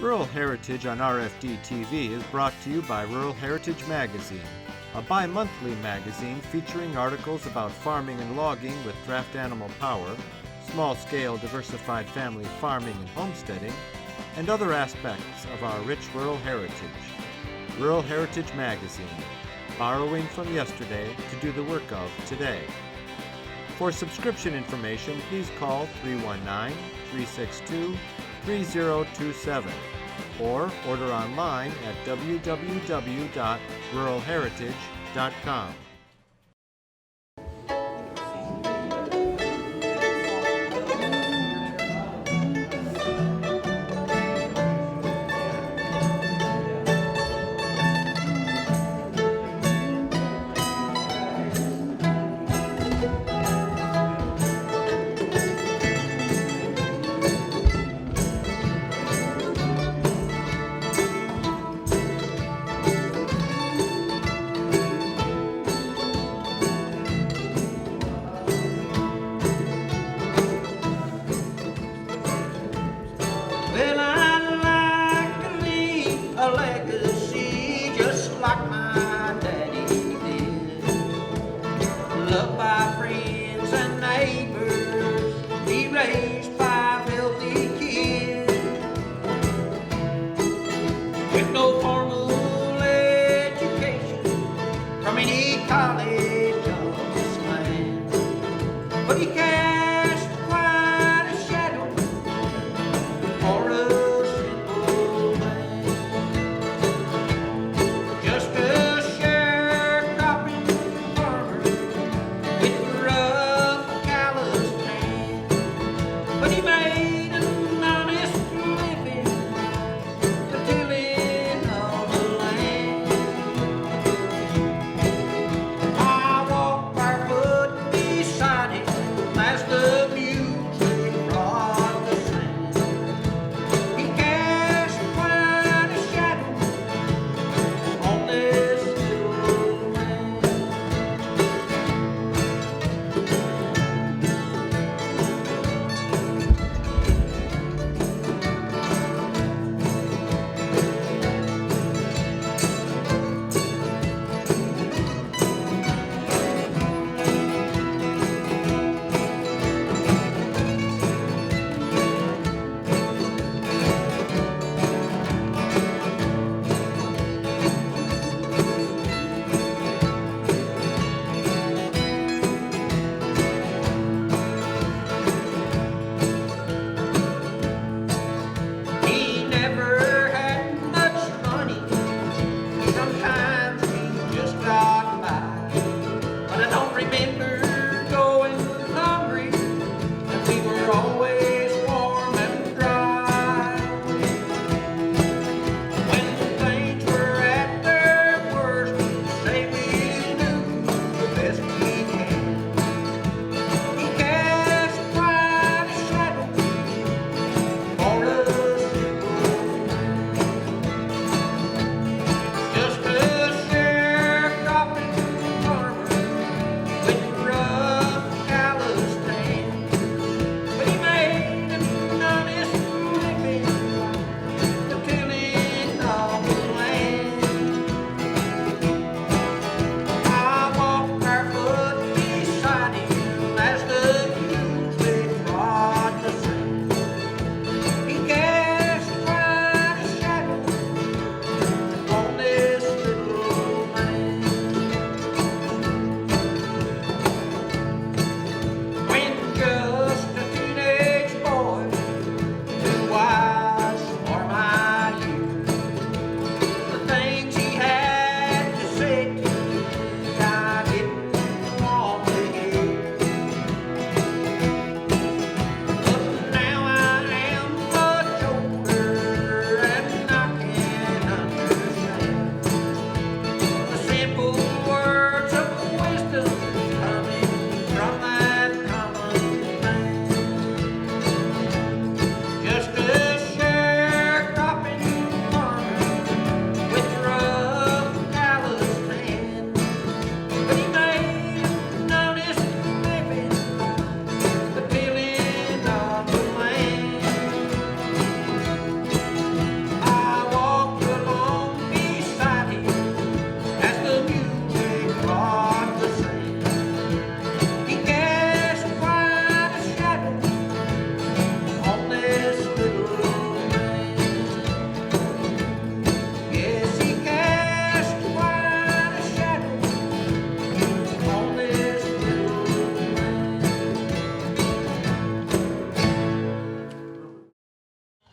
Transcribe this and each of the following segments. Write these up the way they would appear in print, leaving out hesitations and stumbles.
Rural Heritage on RFD TV is brought to you by Rural Heritage Magazine, a bi-monthly magazine featuring articles about farming and logging with draft animal power, small-scale diversified family farming and homesteading, and other aspects of our rich rural heritage. Rural Heritage Magazine, borrowing from yesterday to do the work of today. For subscription information, please call 319-362-3027 or order online at www.ruralheritage.com.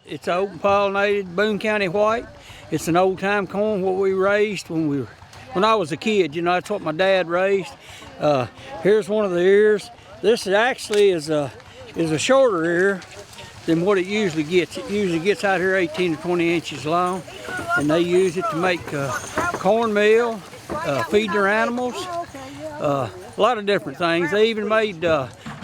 It's open pollinated Boone County White. It's an old time corn what we raised when I was a kid. You know, that's what my dad raised. Here's one of the ears. This actually is a shorter ear than what it usually gets. It usually gets out here 18 to 20 inches long, and they use it to make cornmeal, feed their animals, a lot of different things. They even made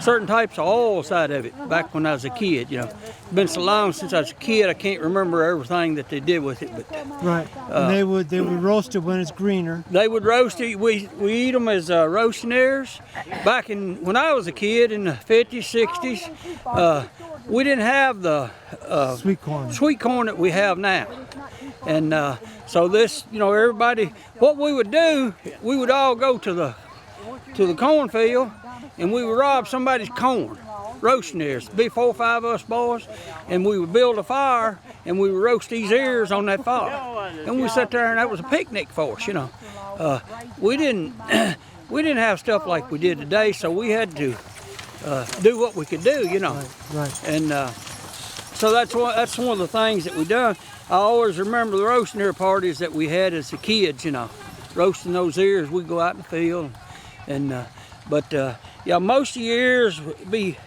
certain types of oils out of it back when I was a kid. You know, it's been so long since I was a kid, I can't remember everything that they did with it. But right, and they would roast it when it's greener. They would roast it. We eat them as roasting ears. Back when I was a kid in the 50s, 60s, we didn't have the sweet corn that we have now. And so this, you know, everybody, what we would do, we would all go to the cornfield and we would rob somebody's corn, roasting ears. There'd be 4 or 5 of us boys, and we would build a fire and we would roast these ears on that fire. And we sat there and that was a picnic for us, you know. We didn't have stuff like we did today, so we had to do what we could do, you know. Right. And so that's one of the things that we done. I always remember the roasting ear parties that we had as the kids, you know, roasting those ears. We'd go out in the field, and yeah, most of the ears would be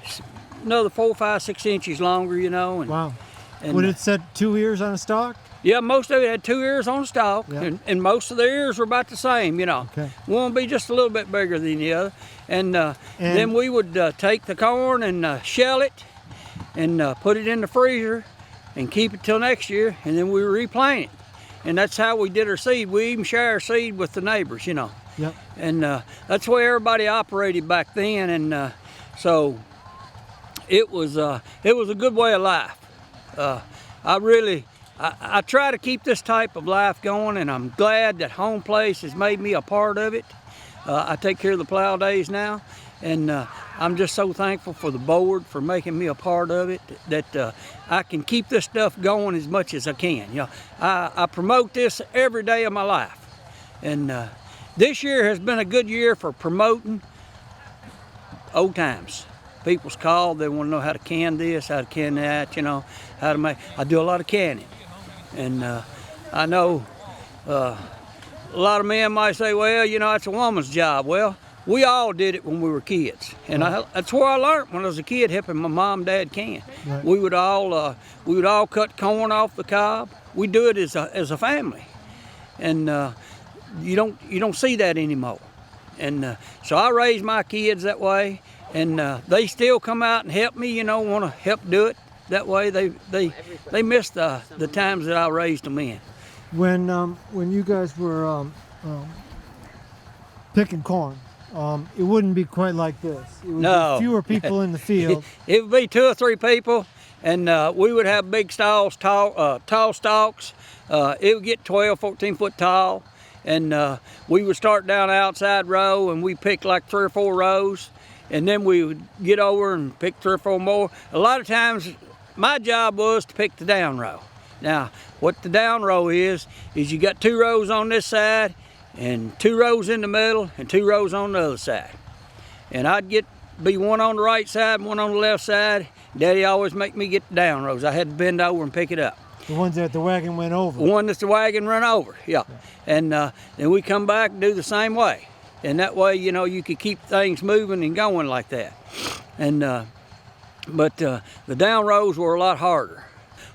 another 4, 5, 6 inches longer, you know. And, wow. And, would it set 2 ears on a stalk? Yeah, most of it had 2 ears on a stalk, yep. and most of the ears were about the same, you know. Okay. One would be just a little bit bigger than the other. And then we would take the corn and shell it and put it in the freezer and keep it till next year, and then we replant it. And that's how we did our seed. We even share our seed with the neighbors, you know. Yep. And that's the way everybody operated back then, and so it was a good way of life. I try to keep this type of life going, and I'm glad that Homeplace has made me a part of it. I take care of the plow days now, and I'm just so thankful for the board for making me a part of it, that I can keep this stuff going as much as I can. You know, I promote this every day of my life, and this year has been a good year for promoting old times. People's call, they want to know how to can this, how to can that, you know, how to make. I do a lot of canning, and I know a lot of men might say, well, you know, it's a woman's job. Well, we all did it when we were kids, and that's where I learned when I was a kid, helping my mom and dad can. Right. We would all cut corn off the cob. We do it as a family, and you don't see that anymore. And so I raised my kids that way, and they still come out and help me, you know, want to help do it that way. They miss the times that I raised them in. When you guys were picking corn, it wouldn't be quite like this. It would be fewer people in the field. It would be 2 or 3 people, and we would have big stalks, tall stalks. It would get 12, 14 foot tall, and we would start down the outside row, and we pick like 3 or 4 rows, and then we would get over and pick 3 or 4 more. A lot of times, my job was to pick the down row. Now, what the down row is you got 2 rows on this side, and 2 rows in the middle, and 2 rows on the other side. And I'd be one on the right side and one on the left side. Daddy always make me get the down rows. I had to bend over and pick it up. The ones that the wagon went over. The one that the wagon run over, yeah. And then we come back and do the same way. And that way, you know, you could keep things moving and going like that. And but the down rows were a lot harder.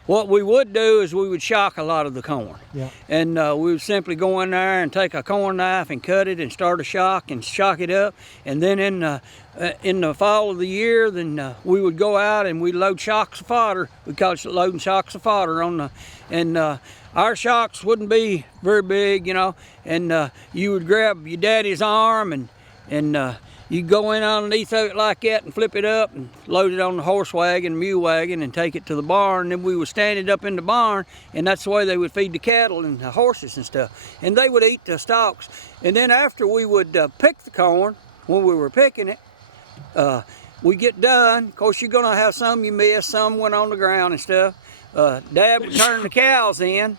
What we would do is we would shock a lot of the corn. Yeah. And we would simply go in there and take a corn knife and cut it and start a shock and shock it up. And then in the fall of the year, then we would go out and we'd load shocks of fodder. We call it loading shocks of fodder on the, and our shocks wouldn't be very big, you know. And you would grab your daddy's arm and you go in underneath of it like that and flip it up and load it on the horse wagon, mule wagon, and take it to the barn. And then we would stand it up in the barn, and that's the way they would feed the cattle and the horses and stuff. And they would eat the stalks. And then after we would pick the corn, when we were picking it, we get done. Of course, you're gonna have some you miss, some went on the ground and stuff. Dad would turn the cows in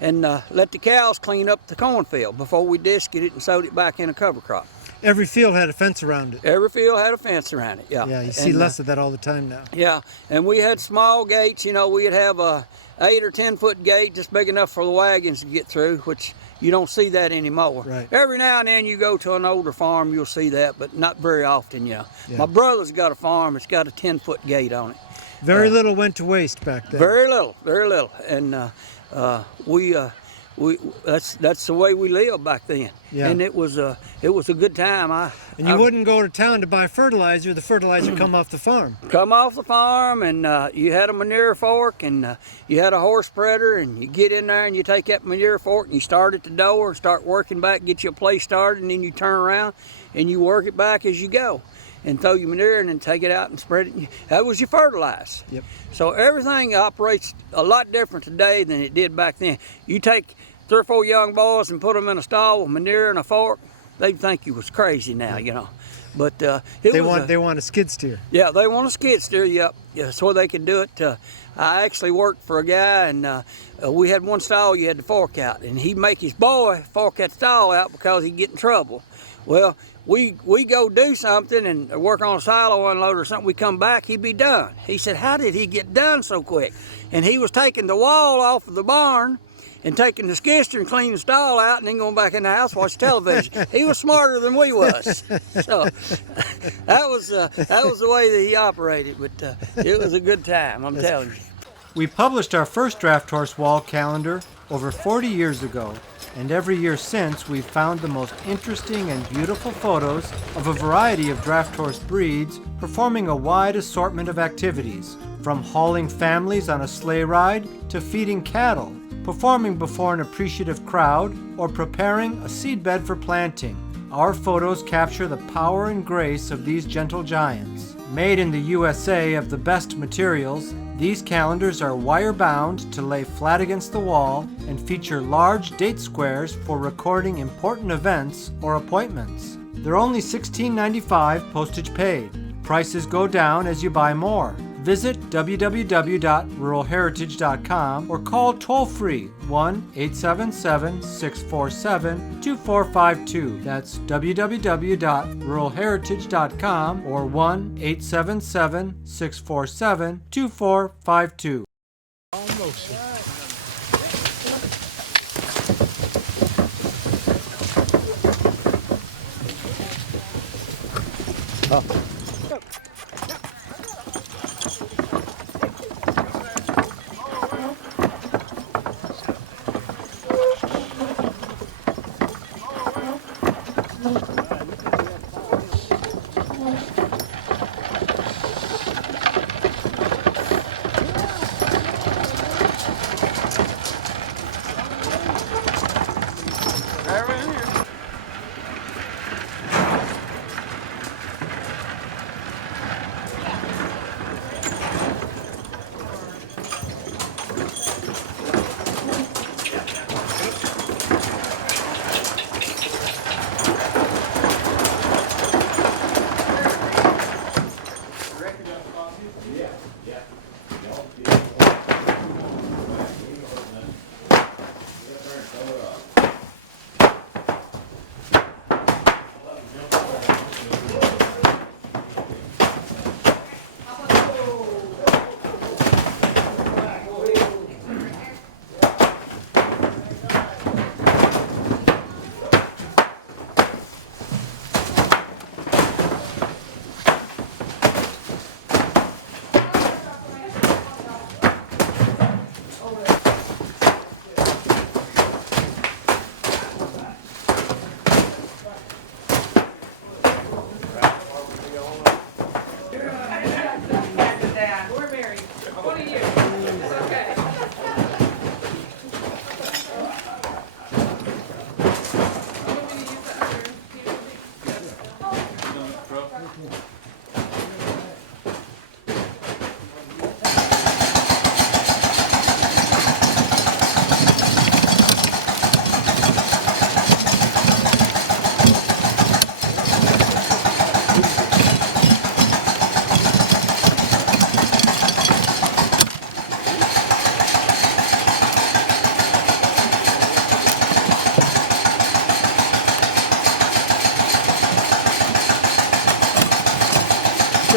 and let the cows clean up the cornfield before we disced it and sowed it back in a cover crop. Every field had a fence around it. Every field had a fence around it, yeah. Yeah, you see less of that all the time now. Yeah, and we had small gates. You know, we'd have a 8 or 10 foot gate just big enough for the wagons to get through, which you don't see that anymore. Right. Every now and then you go to an older farm, you'll see that, but not very often, you know. Yeah. My brother's got a farm, it's got a 10-foot gate on it. Very little went to waste back then. Very little, very little. And that's the way we lived back then. Yeah. And it was a good time. And you wouldn't go to town to buy fertilizer. The fertilizer come off the farm. Come off the farm, and you had a manure fork, and you had a horse spreader, and you get in there and you take that manure fork and you start at the door and start working back, get your place started, and then you turn around and you work it back as you go and throw your manure and then take it out and spread it. That was your fertilizer. Yep. So everything operates a lot different today than it did back then. You take 3 or 4 young boys and put them in a stall with manure and a fork, they'd think you was crazy now, you know. But they want a skid steer. Yeah, they want a skid steer. Yep, yeah, so they can do it. I actually worked for a guy, and we had one stall you had to fork out, and he'd make his boy fork that stall out because he'd get in trouble. Well, we go do something and work on a silo unload or something. We come back, he'd be done. He said, "How did he get done so quick?" And he was taking the wall off of the barn and taking the skid steer and cleaning the stall out and then going back in the house, watch television. He was smarter than we was. So that was the way that he operated, but it was a good time, I'm telling you. We published our first draft horse wall calendar over 40 years ago, and every year since we've found the most interesting and beautiful photos of a variety of draft horse breeds performing a wide assortment of activities, from hauling families on a sleigh ride to feeding cattle, performing before an appreciative crowd, or preparing a seedbed for planting. Our photos capture the power and grace of these gentle giants. Made in the USA of the best materials, these calendars are wire-bound to lay flat against the wall and feature large date squares for recording important events or appointments. They're only $16.95 postage paid. Prices go down as you buy more. Visit www.ruralheritage.com or call toll-free 1-877-647-2452. That's www.ruralheritage.com or 1-877-647-2452. Almost.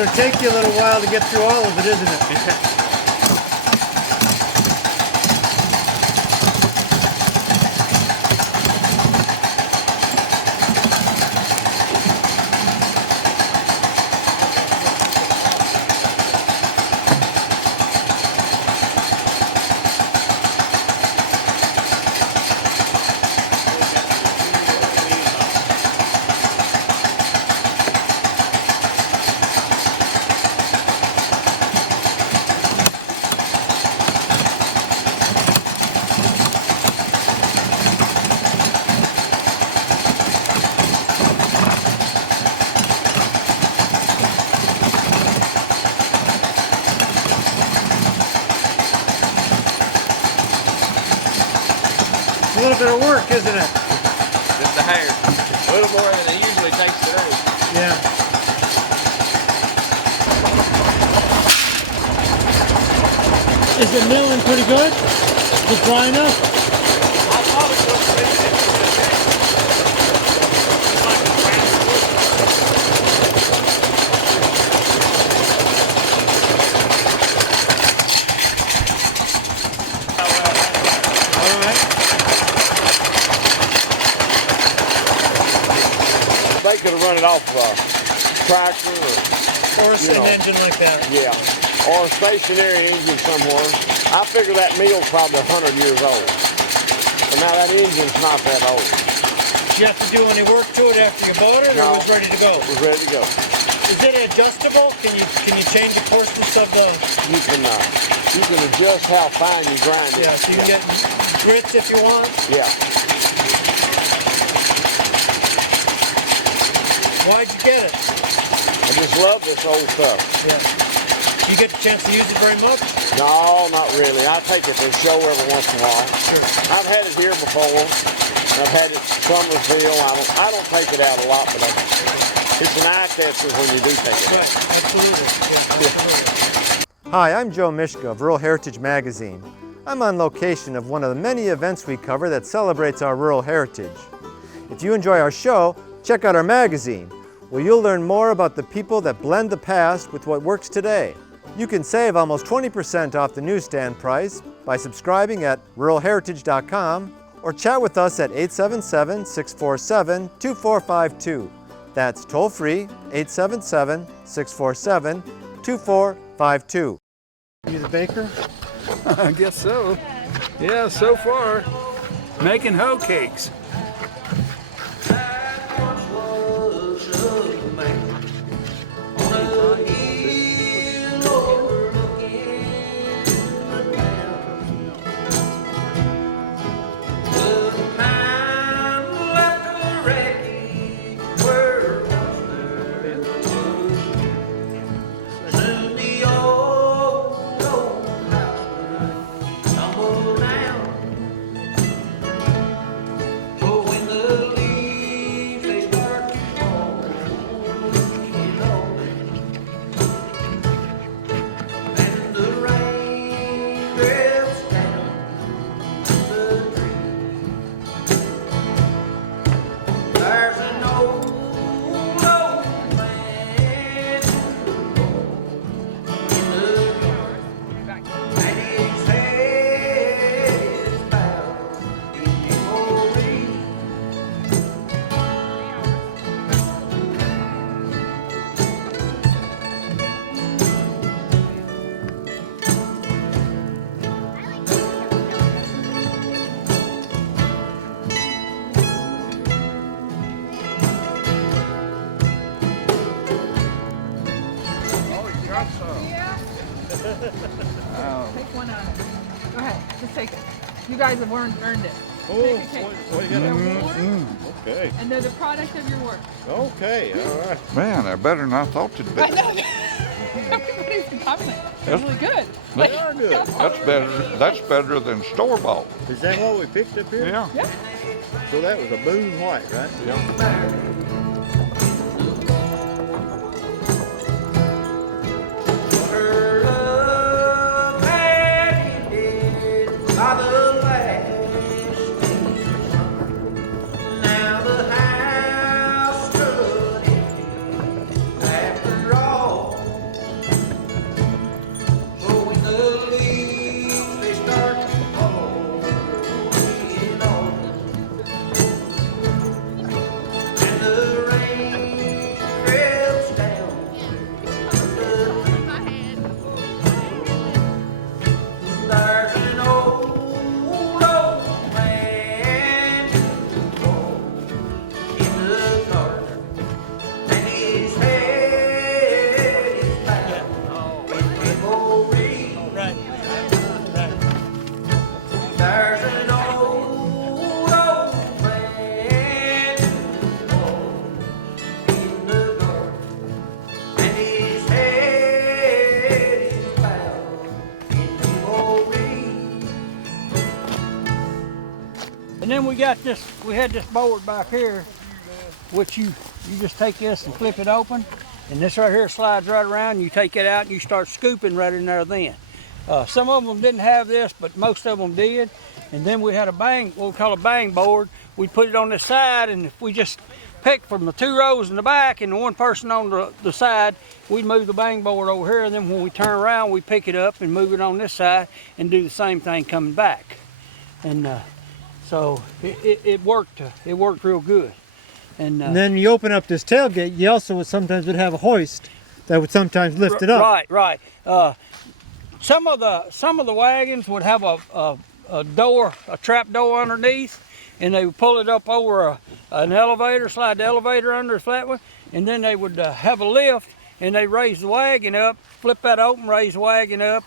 going to take you a little while to get through all of it, isn't it? A little bit of work, isn't it? Just a hair. A little more than it usually takes to do. Yeah. Is it milling pretty good? Is it dry enough? I thought it was All right. They could have run it off a tractor Or You know. an engine like that. or a stationary engine somewhere. I figure that mill's probably 100 years old. But now that engine's not that old. Did you have to do any work to it after you bought it, No. or it was ready to go? It was ready to go. Is it adjustable? Can you change the coarseness of the? You can adjust how fine you grind it. Yeah, so you can get grits if you want. Yeah. Why'd you get it? I just love this old stuff. Yeah. You get the chance to use it very much? No, not really. I take it to a show every once in a while. Sure. I've had it here before. I've had it at Summersville. I don't take it out a lot, but it's an eye tester when you do take it out. Right, absolutely. Yeah, absolutely. Hi, I'm Joe Mishka of Rural Heritage Magazine. I'm on location of one of the many events we cover that celebrates our rural heritage. If you enjoy our show, check out our magazine, where you'll learn more about the people that blend the past with what works today. You can save almost 20% off the newsstand price by subscribing at ruralheritage.com or chat with us at 877-647-2452. That's toll-free, 877-647-2452. You the baker? I guess so. Yeah, so far, making hoe cakes. Take one on it. Go ahead, just take it. You guys have earned it. Oh, Take a cake. what you They're got? warm, Okay. and they're the product of your work. Okay, all right. Man, they're better than I thought they'd be. I know. Everybody's been commenting. They're really good. They are good. That's better than store-bought. Is that what we picked up here? Yeah. Yeah. So that was a Boone White, right? Now the house stood empty after all then we got this. We had this board back here, which you just take this and flip it open, and this right here slides right around. And you take it out and you start scooping right in there. Then some of them didn't have this, but most of them did. And then we had a bang, what we call a bang board. We put it on this side, and if we just pick from the 2 rows in the back and the one person on the side, we'd move the bang board over here, and then when we turn around, we pick it up and move it on this side and do the same thing coming back. And so it worked real good. And then you open up this tailgate, you also sometimes would have a hoist that would sometimes lift it up. Right. Some of the wagons would have a door, a trap door underneath, and they would pull it up over an elevator, slide the elevator under the flat one, and then they would have a lift, and they raise the wagon up, flip that open, raise the wagon up.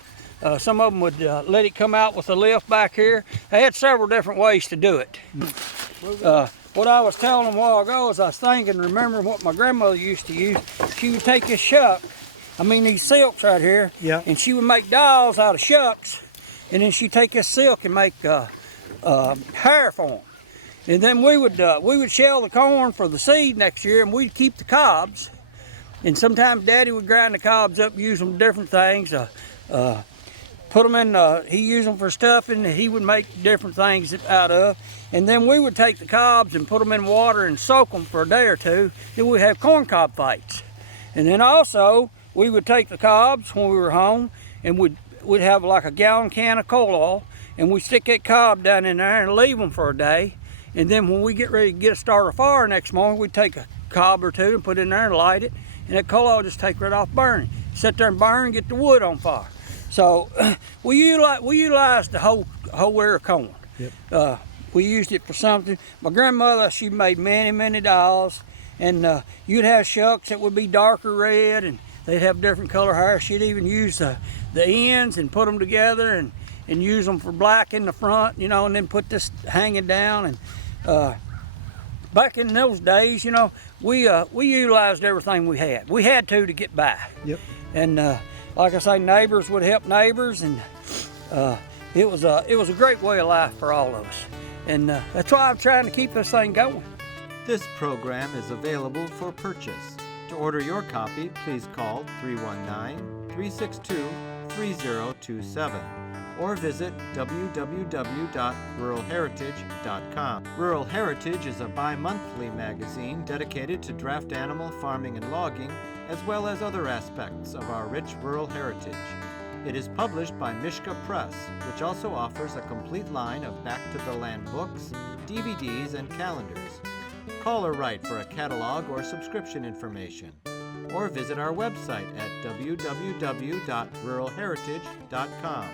Some of them would let it come out with a lift back here. They had several different ways to do it. What I was telling them a while ago is I was thinking, remembering what my grandmother used to use. She would take this shuck, these silks right here, and she would make dolls out of shucks, and then she'd take this silk and make hair for them. And then we would shell the corn for the seed next year, and we'd keep the cobs. And sometimes Daddy would grind the cobs up, use them for different things. Put them in, he used them for stuffing, he would make different things out of. And then we would take the cobs and put them in water and soak them for a day or two. Then we'd have corn cob fights. And then also, we would take the cobs when we were home, and we'd have like a gallon can of coal oil, and we'd stick that cob down in there and leave them for a day. And then when we get ready to start a fire next morning, we'd take a cob or two and put it in there and light it, and that coal oil just take right off burning. Sit there and burn and get the wood on fire. So we utilized the whole ear of corn. Yep. We used it for something. My grandmother, she made many dolls, and you'd have shucks that would be darker red, and they'd have different color hair. She'd even use the ends and put them together and use them for black in the front, and then put this hanging down. And back in those days, we utilized everything we had. We had to get by. Yep. And like I say, neighbors would help neighbors, and it was a great way of life for all of us. And that's why I'm trying to keep this thing going. This program is available for purchase. To order your copy, please call 319-362-3027 or visit www.ruralheritage.com. Rural Heritage is a bi-monthly magazine dedicated to draft animal farming and logging, as well as other aspects of our rich rural heritage. It is published by Mishka Press, which also offers a complete line of back-to-the-land books, DVDs, and calendars. Call or write for a catalog or subscription information, or visit our website at www.ruralheritage.com.